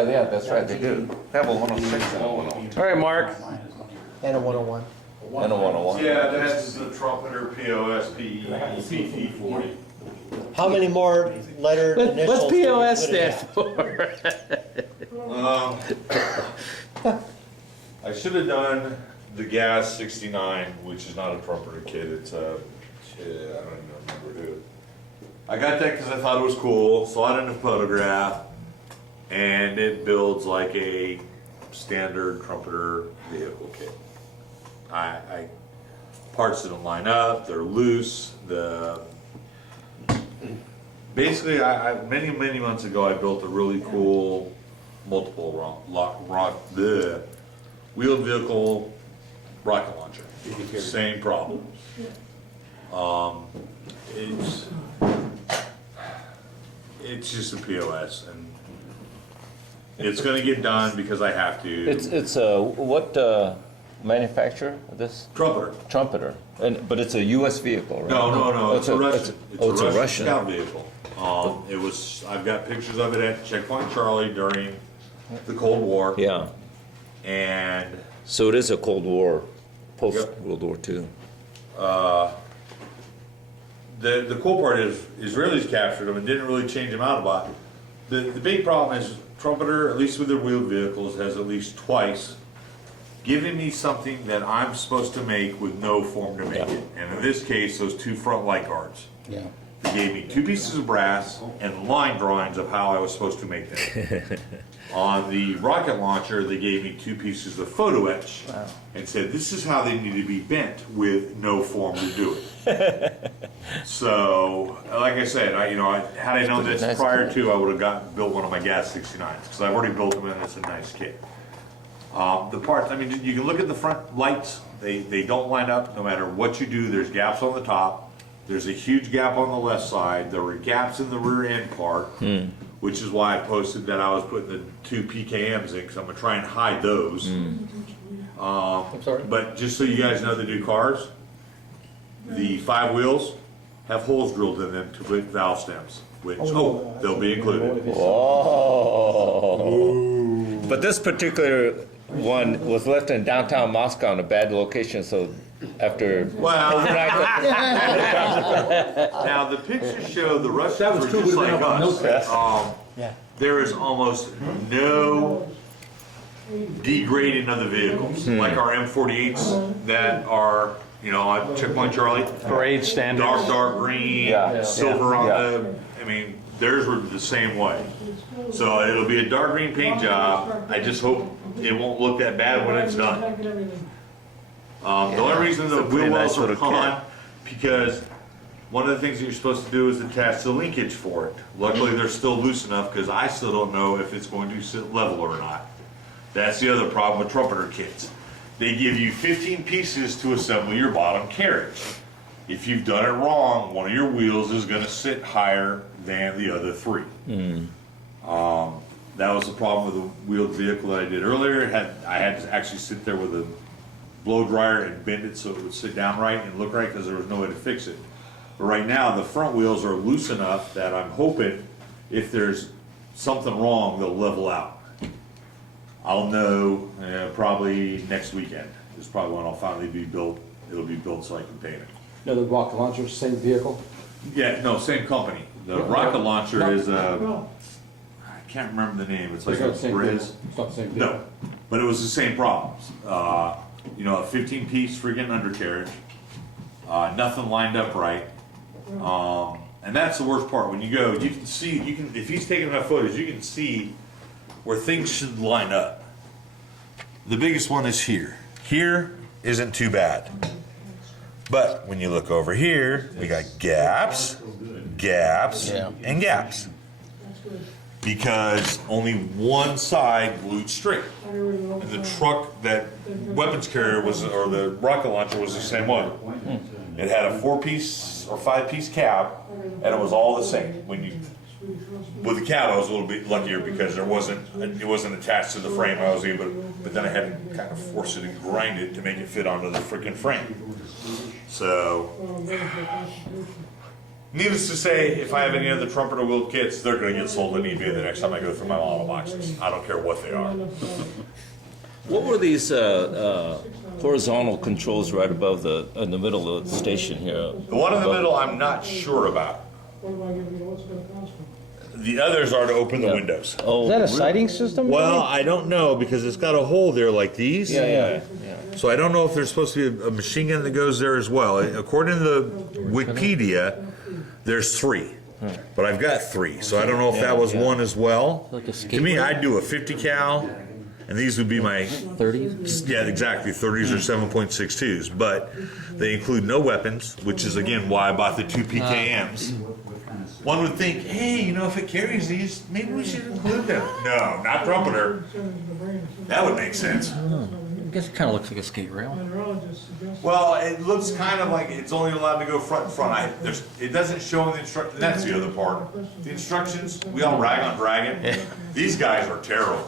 Yeah, that's right, they do. Have a 106 and a 102. All right, Mark. And a 101. And a 101. Yeah, that's the Trumpeter POS PE BT-40. How many more letter initials? What's POS stand for? I should have done the Gas 69, which is not a Trumpeter kit. It's a, I don't even remember who. I got that because I thought it was cool. Saw it in a photograph, and it builds like a standard Trumpeter vehicle kit. Parts didn't line up. They're loose. Basically, many months ago, I built a really cool multiple wheeled vehicle rocket launcher. Same problem. It's just a POS, and it's going to get done because I have to. It's what manufacturer this? Trumpeter. Trumpeter, but it's a U.S. vehicle, right? No. It's a Russian. It's a Russian scout vehicle. It was. I've got pictures of it at Checkpoint Charlie during the Cold War. Yeah. And so it is a Cold War, post Yep. World War II. The cool part is Israelis captured them and didn't really change them out a lot. The big problem is Trumpeter, at least with their wheeled vehicles, has at least twice given me something that I'm supposed to make with no form to make it. And in this case, those two front light guards. Yeah. They gave me 2 pieces of brass and line drawings of how I was supposed to make them. On the rocket launcher, they gave me 2 pieces of photo etch and said, this is how they need to be bent with no form to do it. So, like I said, had I known this prior to, I would have built one of my Gas 69s, because I've already built them and it's a nice kit. The parts, you can look at the front lights, they don't line up no matter what you do. There's gaps on the top. There's a huge gap on the left side. There were gaps in the rear end part, which is why I posted that I was putting the 2 PKMs in, because I'm going to try and hide those. I'm sorry? But just so you guys know, the new cars, the 5 wheels have holes drilled in them to put valve stems, which, they'll be included. Oh. But this particular one was left in downtown Moscow in a bad location, so after overnight. Now the pictures show the Russians were just like us. There is almost no degrading of the vehicles, like our M48s that are, on Checkpoint Charlie. Parade standards. Dark green, silver on the. Theirs were the same way. So it'll be a dark green paint job. I just hope it won't look that bad when it's done. The only reason the wheel wells are gone, because one of the things that you're supposed to do is attach the linkage for it. Luckily, they're still loose enough, because I still don't know if it's going to sit level or not. That's the other problem with Trumpeter kits. They give you 15 pieces to assemble your bottom carriage. If you've done it wrong, one of your wheels is going to sit higher than the other 3. That was the problem with the wheeled vehicle that I did earlier. I had to actually sit there with a blow dryer and bend it so it would sit down right and look right, because there was no way to fix it. But right now, the front wheels are loose enough that I'm hoping if there's something wrong, they'll level out. I'll know probably next weekend is probably when I'll finally be built. It'll be built so I can paint it. The rocket launcher, same vehicle? Yeah, no, same company. The rocket launcher is I can't remember the name. It's like a Briz. It's not the same vehicle. No, but it was the same problems. A 15-piece freaking undercarriage, nothing lined up right, and that's the worst part. When you go, you can see, if he's taking enough footage, you can see where things should line up. the biggest one is here. Here isn't too bad. But when you look over here, we got gaps, gaps, and gaps. Because only one side glued straight. And the truck, that weapons carrier was, or the rocket launcher was the same way. It had a 4-piece or 5-piece cab, and it was all the same. When you, with the cab, I was a little bit luckier because it wasn't attached to the frame. I was able to, but then I had to kind of force it and grind it to make it fit onto the freaking frame. So, needless to say, if I have any other Trumpeter wheel kits, they're going to get sold on eBay the next time I go through my model boxes. I don't care what they are. What were these horizontal controls right above in the middle of the station here? The one in the middle, I'm not sure about. The others are to open the windows. Oh, Is that a sighting system? Well, I don't know because it's got a hole there like these. yeah. So I don't know if there's supposed to be a machine gun that goes there as well. According to the Wikipedia, there's 3. But I've got 3, so I don't know if that was one as well. Like a To me, I'd do a 50 cal, and these would be my 30s? yeah, exactly 30s or 7.62s. But they include no weapons, which is again why I bought the 2 PKMs. One would think, hey, you know, if it carries these, maybe we should include them. No, not Trumpeter. That would make sense. I guess it kind of looks like a skate rail. Well, it looks kind of like it's only allowed to go front and front. It doesn't show in the instructions. That's the other part. The instructions, we all rag on Dragon. These guys are terrible.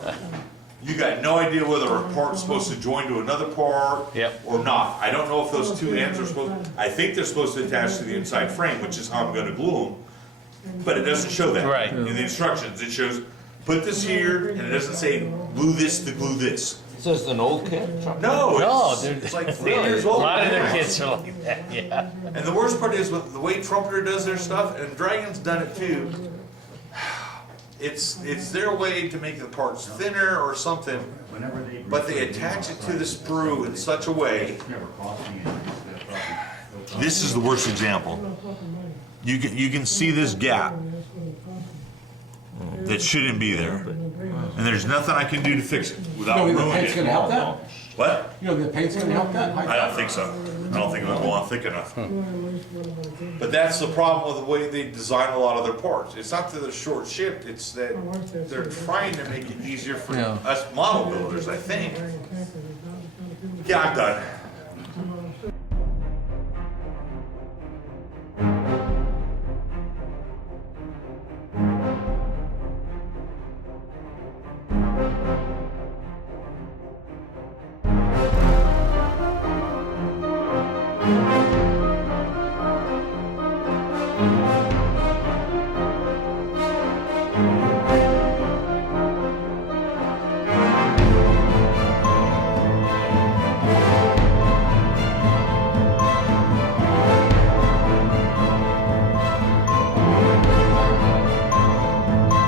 You got no idea whether a part's supposed to join to another part or not. I don't know if those 2 ends are supposed. I think they're supposed to attach to the inside frame, which is how I'm going to glue them. But it doesn't show that Right. in the instructions. It shows put this here, and it doesn't say glue this to glue this. So it's an old kit? No, it's like 3 years A old. lot of their kits are like that, yeah. And the worst part is with the way Trumpeter does their stuff, and Dragon's done it too. It's their way to make the parts thinner or something, but they attach it to the sprue in such a way. This is the worst example. You can see this gap that shouldn't be there, and there's nothing I can do to fix it without You know, the ruining paint's gonna it. help that? What? You know, the paint's gonna help that? I don't think so. I don't think it'll go on thick enough. But that's the problem with the way they design a lot of their parts. It's not that they're short shipped, it's that they're trying to make it easier for us model builders, I think. Yeah, I'm done. Thank you.